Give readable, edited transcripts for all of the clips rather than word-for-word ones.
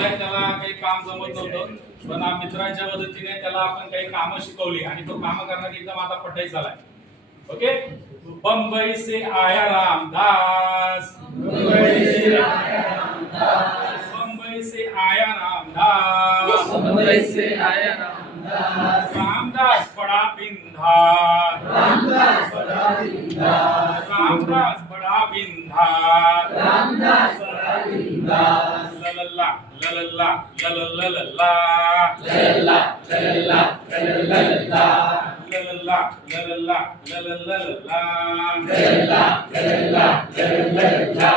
आलाय, त्याला काही काम जमत नव्हतं, पण मित्रांच्या मदतीने त्याला आपण काही कामं शिकवली आणि तो काम करण्यात एकदम आता पटाई झालाय. ओके. बंबई से आया रामदास, मुंबई से आया रामदास, बंबई से आया रामदास, मुंबई से आया रामदास, रामदास बड़ा बिंदास, रामदास बड़ा बिंदास, रामदास बड़ा बिंदास, रामदास बड़ा बिंदास, ललल्ला ललल्ला ललल्ला लल्ला लल्ला लल्ला ललल्ला ललल्ला ललल्ला लल्ला लल्ला लल्ला।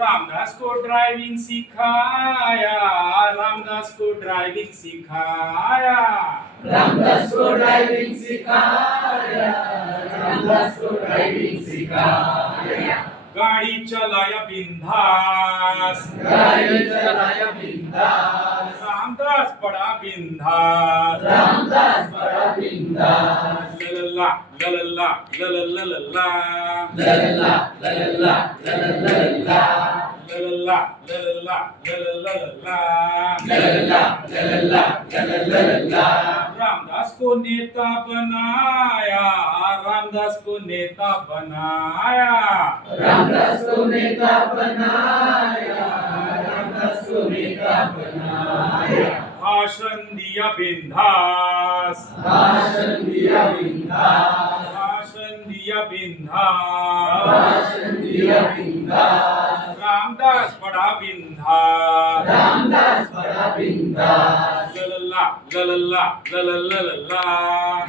रामदास को ड्राइविंग सिखाया, रामदास को ड्राइविंग सिखाया, रामदास को ड्राइविंग सिखाया, रामदास को ड्राइविंग सिखाया, गाड़ी चलाया बिंदास, गाड़ी चलाया बिंदास, रामदास बड़ा बिंदास, रामदास बड़ा बिंदास, ललल्ला ललल्ला ललल्ला लल्ला लल्ला लल्ला ललल्ला ललल्ला ललल्ला लल्ला लल्ला लल्ला। रामदास को नेता बनाया, रामदास को नेता बनाया, रामदास को नेता बनाया, रामदास को नेता बनाया, भाषण दिया बिंदास, भाषण दिया बिंदास, भाषण दिया बिंदास, भाषण दिया बिंदास, रामदास बड़ा बिंदास, रामदास बड़ा बिंदास, ललल्ला ललल्ला ललल्ला लल्ला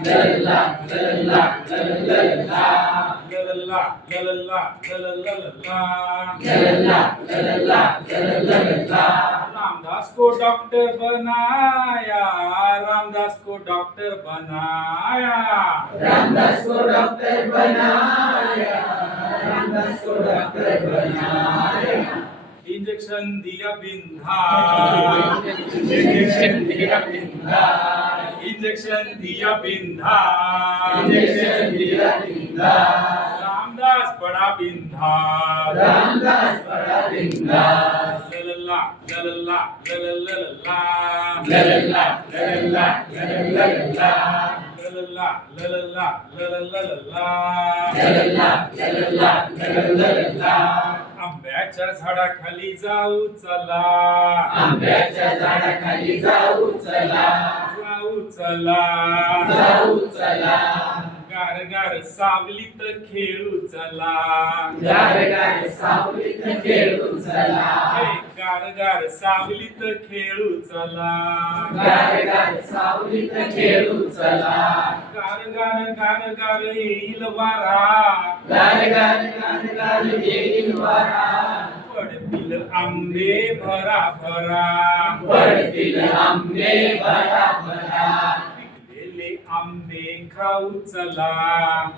लल्ला लल्ला ललल्ला ललल्ला ललल्ला लल्ला लल्ला लल्ला। रामदास को डॉक्टर बनाया, रामदास को डॉक्टर बनाया, रामदास को डॉक्टर बनाया, रामदास को डॉक्टर बनाया, इंजेक्शन दिया बिंदास, इंजेक्शन दिया बिंदास, इंजेक्शन दिया बिंदास, इंजेक्शन दिया बिंदास, रामदास बड़ा बिंदास, रामदास बड़ा बिंदास, ललल्ला ललल्ला ललल्ला लल्ला लल्ला लल्ला ललल्ला ललल्ला ललल्ला लल्ला लल्ला लल्ला। आंब्याच्या झाडाखाली जाऊ चला, आंब्याच्या झाडाखाली जाऊ चला, जाऊ चला, जाऊ चला, गार गार सावलीत खेळू चला, गार गार सावलीत खेळू चला, हे गार गार सावलीत खेळू चला, गार गार सावलीत खेळू चला, गार गार गार गार येईल वारा, गार गार गार गार येईल वारा, पडतील आंबे भरा भरा, पडतील आंबे भरा भरा, पिकलेले आंबे खाऊ चला,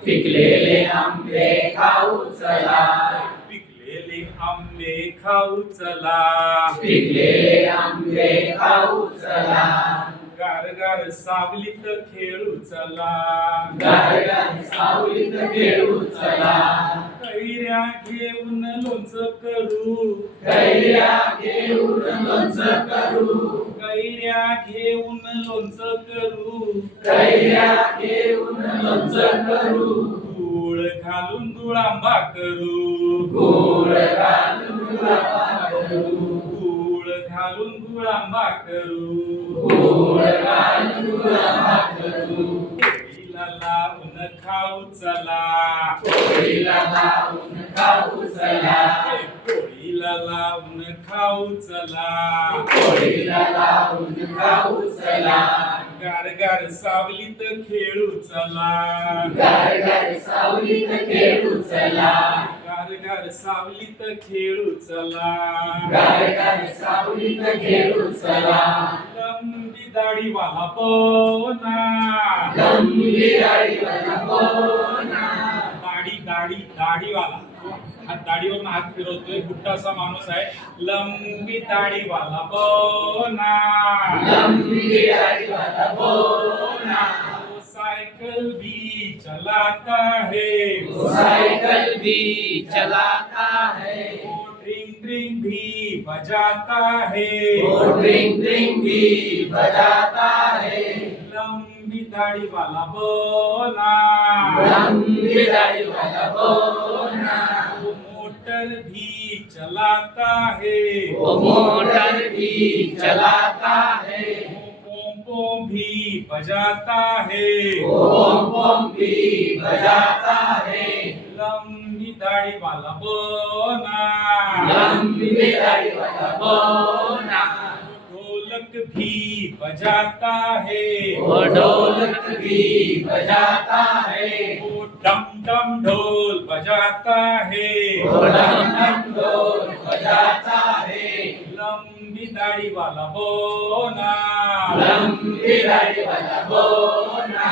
पिकलेले आंबे खाऊ चला, पिकलेले आंबे खाऊ चला, पिकलेले आंबे खाऊ चला, गार गार सावलीत खेळू चला, गार गार सावलीत खेळू चला, कैऱ्या घेऊन लोणचं करू, कैऱ्या घेऊन लोणचं करू, कैऱ्या घेऊन लोणचं करू, कैऱ्या घेऊन लोणचं करू, गूळ घालून गुळांबा करू, गोड घालून गुलाबा करू, गूळ घालून गुळांबा करू, गोड घालून गुलाबा करू, पोळीला लावून खाऊ चला, पोळीला लावून खाऊ चला, पोळीला लावून खाऊ चला, पोळीला लावून खाऊ चला, गार गार सावलीत खेळू चला, गार गार सावलीत खेळू चला, गार गार सावलीत खेळू चला, गार गार सावलीत खेळू चला, लंबी दाढी वाला बोना, लंबी दाढीवाला बोना, दाढी दाढी दाढीवाला, हा दाढीवरून हात फिरवतोय, बुट्टासा माणूस आहे, लंबी दाढीवाला बोना, लंबी दाढीवाला बोना, वो साइकिल भी चलाता है, वो साइकिल भी चलाता है, वो ड्रिंक ड्रिंक भी बजाता है, वो ड्रिंक ड्रिंक भी बजाता है। लंबी दाढ़ी वाला बोला, लंबी दाढ़ी वाला बोला, वो मोटर भी चलाता है, वो मोटर भी चलाता है। वो पोम भी बजाता है, वो पोम भी बजाता है। लंबी दाढ़ी वाला बोला, लंबी दाढ़ी वाला बोला, ढोलक भी बजाता है, वो ढोलक भी बजाता है। वो डम डम ढोल बजाता है, वो डम डम ढोल बजाता है। लंबी दाढ़ी वाला बोला, लंबी दाढ़ी वाला बोला,